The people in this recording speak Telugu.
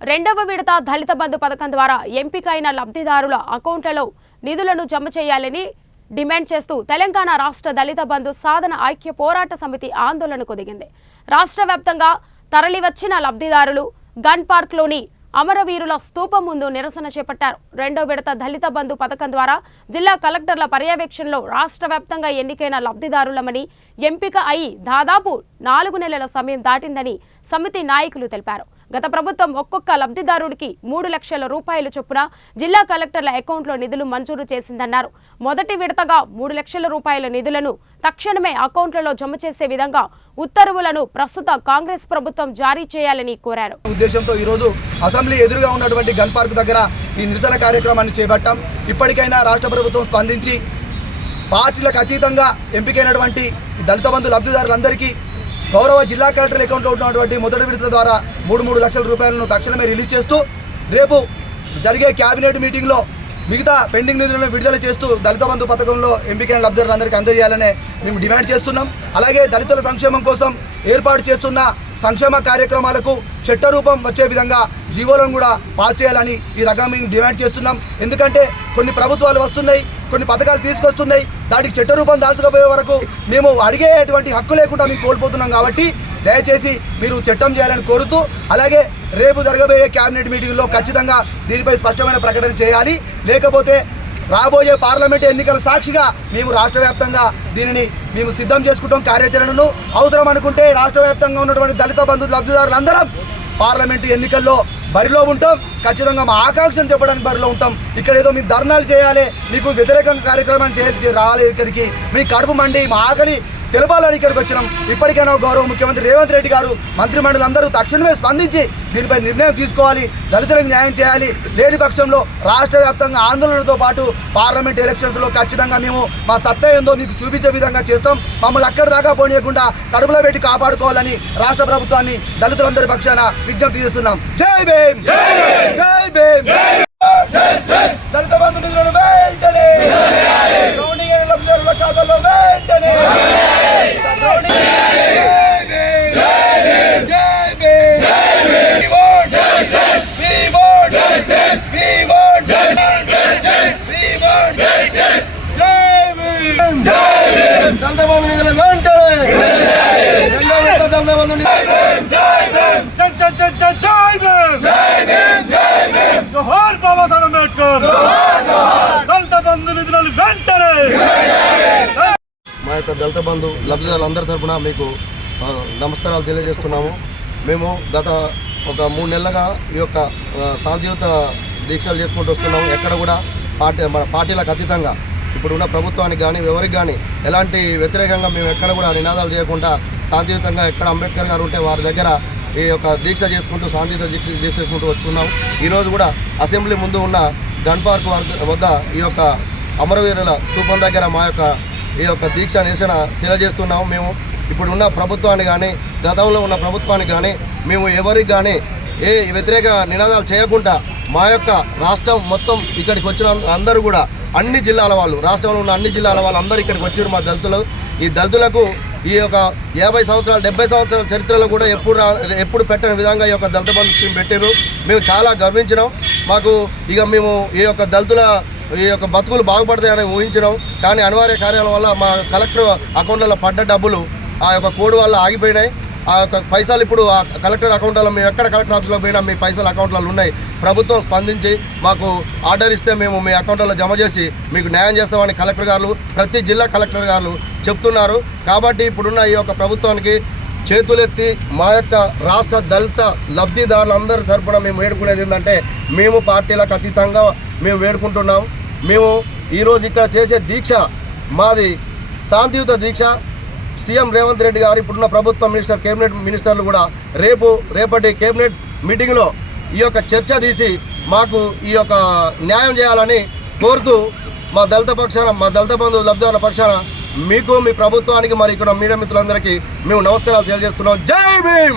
రెండవ విడత దళిత బంధు పథకం ద్వారా ఎంపికైన లబ్ధిదారుల అకౌంట్లలో నిధులను జమ చేయాలని డిమాండ్ చేస్తూ తెలంగాణ రాష్ట్ర దళిత బంధు సాధన ఐక్య పోరాట సమితి ఆందోళనకు దిగింది. రాష్ట్ర వ్యాప్తంగా తరలివచ్చిన లబ్ధిదారులు గన్ పార్క్లోని అమరవీరుల స్తూపం ముందు నిరసన చేపట్టారు. రెండో విడత దళిత బంధు పథకం ద్వారా జిల్లా కలెక్టర్ల పర్యవేక్షణలో రాష్ట్ర వ్యాప్తంగా ఎన్నికైన లబ్ధిదారులమని ఎంపిక అయి దాదాపు 4 నెలల సమయం దాటిందని సమితి నాయకులు తెలిపారు. గత ప్రభుత్వం ఒక్కొక్క లబ్ధిదారుడికి 3 లక్షల రూపాయలు చొప్పున జిల్లా కలెక్టర్ల అకౌంట్లో నిధులు మంజూరు చేసిందన్నారు. మొదటి విడతగా 3 లక్షల రూపాయల నిధులను తక్షణమే అకౌంట్లలో జమ చేసే విధంగా ఉత్తర్వులను ప్రస్తుత కాంగ్రెస్ ప్రభుత్వం జారీ చేయాలని కోరారు. ఉద్దేశంతో ఈరోజు అసెంబ్లీ ఎదురుగా ఉన్నటువంటి గన్ పార్క్ దగ్గర ఈ నిరసన కార్యక్రమాన్ని చేపట్టాం. ఇప్పటికైనా రాష్ట్ర ప్రభుత్వం స్పందించి పార్టీలకు అతీతంగా ఎంపికైనటువంటి దళిత బంధు లబ్ధిదారులందరికీ గౌరవ జిల్లా కలెక్టర్ అకౌంట్లో ఉన్నటువంటి మొదటి విడత ద్వారా 3 లక్షల రూపాయలను తక్షణమే రిలీజ్ చేస్తూ రేపు జరిగే క్యాబినెట్ మీటింగ్లో మిగతా పెండింగ్ నిధులను విడుదల చేస్తూ దళిత బంధు పథకంలో ఎంపికైన లబ్ధిదారులందరికీ అందజేయాలనే మేము డిమాండ్ చేస్తున్నాం. అలాగే దళితుల సంక్షేమం కోసం ఏర్పాటు చేస్తున్న సంక్షేమ కార్యక్రమాలకు చట్టరూపం వచ్చే విధంగా జీవోలను కూడా పాస్ చేయాలని ఈ రకంగా మేము డిమాండ్ చేస్తున్నాం. ఎందుకంటే కొన్ని ప్రభుత్వాలు వస్తున్నాయి, కొన్ని పథకాలు తీసుకొస్తున్నాయి, దానికి చట్టరూపం దాల్చకపోయే వరకు మేము అడిగేటువంటి హక్కు లేకుండా మేము కోల్పోతున్నాం. కాబట్టి దయచేసి మీరు చట్టం చేయాలని కోరుతూ, అలాగే రేపు జరగబోయే క్యాబినెట్ మీటింగ్లో ఖచ్చితంగా దీనిపై స్పష్టమైన ప్రకటన చేయాలి. లేకపోతే రాబోయే పార్లమెంట్ ఎన్నికల సాక్షిగా మేము రాష్ట్ర వ్యాప్తంగా దీనిని మేము సిద్ధం చేసుకుంటాం. కార్యాచరణను అవసరం అనుకుంటే రాష్ట్ర వ్యాప్తంగా ఉన్నటువంటి దళిత బంధు లబ్ధిదారులందరం పార్లమెంటు ఎన్నికల్లో బరిలో ఉంటాం. ఖచ్చితంగా మా ఆకాంక్షను చెప్పడానికి బరిలో ఉంటాం. ఇక్కడ ఏదో మీరు ధర్నాలు చేయాలి, మీకు వ్యతిరేకంగా కార్యక్రమం రావాలి, ఇక్కడికి మీ కడుపు మండి మా ఆకలి తెలపాలని ఇక్కడికి వచ్చినాం. ఇప్పటికైనా గౌరవ ముఖ్యమంత్రి రేవంత్ రెడ్డి గారు, మంత్రిమండలందరూ తక్షణమే స్పందించి దీనిపై నిర్ణయం తీసుకోవాలి, దళితులకు న్యాయం చేయాలి. లేని పక్షంలో రాష్ట్ర వ్యాప్తంగా ఆందోళనతో పాటు పార్లమెంట్ ఎలక్షన్స్లో ఖచ్చితంగా మేము మా సత్తా ఏందో మీకు చూపించే విధంగా చేస్తాం. మమ్మల్ని అక్కడి దాకా పోనీయకుండా కడుపులో పెట్టి కాపాడుకోవాలని రాష్ట్ర ప్రభుత్వాన్ని దళితులందరి పక్షాన విజ్ఞప్తి చేస్తున్నాం. జై భీమ్, జై భీమ్. దళిత బంధు నిధులను వెంటనే లబ్ధిదారుల ఖాతాలో వెంటనే మా యొక్క దళిత బంధు లబ్ధిదారులందరి తరఫున మీకు నమస్కారాలు తెలియజేస్తున్నాము. మేము గత ఒక 3 నెలలుగా ఈ యొక్క శాంతియుత దీక్షలు చేసుకుంటూ వస్తున్నాము. ఎక్కడ కూడా మన పార్టీలకు అతీతంగా ఇప్పుడున్న ప్రభుత్వానికి కానీ ఎవరికి కానీ ఎలాంటి వ్యతిరేకంగా మేము ఎక్కడ కూడా నినాదాలు చేయకుండా శాంతియుతంగా ఎక్కడ అంబేద్కర్ గారు ఉంటే వారి దగ్గర ఈ యొక్క దీక్ష చేసుకుంటూ శాంతియుత దీక్ష చేసుకుంటూ వస్తున్నాం. ఈరోజు కూడా అసెంబ్లీ ముందు ఉన్న గన్ పార్క్ వద్ద ఈ యొక్క అమరవీరుల స్తూపం దగ్గర మా యొక్క ఈ యొక్క దీక్ష నిరసన తెలియజేస్తున్నాము. మేము ఇప్పుడున్న ప్రభుత్వాన్ని కానీ గతంలో ఉన్న ప్రభుత్వానికి కానీ మేము ఎవరికి కానీ ఏ వ్యతిరేక నినాదాలు చేయకుండా మా యొక్క రాష్ట్రం మొత్తం ఇక్కడికి వచ్చిన అందరూ కూడా అన్ని జిల్లాల వాళ్ళు, రాష్ట్రంలో ఉన్న అన్ని జిల్లాల వాళ్ళు అందరూ ఇక్కడికి వచ్చారు. మా దళితులు, ఈ దళితులకు ఈ యొక్క 50 సంవత్సరాలు 70 సంవత్సరాల చరిత్రలో కూడా ఎప్పుడు పెట్టని విధంగా ఈ యొక్క దళిత బంధు స్కీమ్ పెట్టారు. మేము చాలా గర్వించినాం. మాకు ఇక మేము ఈ యొక్క దళితుల ఈ యొక్క బతుకులు బాగుపడతాయని ఊహించినాం. కానీ అనివార్య కార్యాల వల్ల మా కలెక్టర్ అకౌంట్లలో పడ్డ డబ్బులు ఆ యొక్క కోడ్ వల్ల ఆగిపోయినాయి. ఆ యొక్క పైసలు ఇప్పుడు ఆ కలెక్టర్ అకౌంట్లలో మేము ఎక్కడ కలెక్టర్ ఆఫీస్లో పోయినా మీ పైసలు అకౌంట్లలో ఉన్నాయి. ప్రభుత్వం స్పందించి మాకు ఆర్డర్ ఇస్తే మేము మీ అకౌంట్లలో జమ చేసి మీకు న్యాయం చేస్తామని కలెక్టర్ గారు, ప్రతి జిల్లా కలెక్టర్ గారు చెప్తున్నారు. కాబట్టి ఇప్పుడున్న ఈ యొక్క ప్రభుత్వానికి చేతులెత్తి మా యొక్క రాష్ట్ర దళిత లబ్ధిదారులందరి తరఫున మేము వేడుకునేది ఏంటంటే, మేము పార్టీలకు అతీతంగా మేము వేడుకుంటున్నాం. మేము ఈరోజు ఇక్కడ చేసే దీక్ష మాది శాంతియుత దీక్ష. సీఎం రేవంత్ రెడ్డి గారు, ఇప్పుడున్న ప్రభుత్వ కేబినెట్ మినిస్టర్లు కూడా రేపటి కేబినెట్ మీటింగ్లో ఈ యొక్క చర్చ తీసి మాకు ఈ యొక్క న్యాయం చేయాలని కోరుతూ మా దళిత బంధు లబ్ధిదారుల పక్షాన మీకు, మీ ప్రభుత్వానికి, మరి ఇక్కడ మీడియా మిత్రులందరికీ మేము నమస్కారాలు తెలియజేస్తున్నాం. జై భీమ్.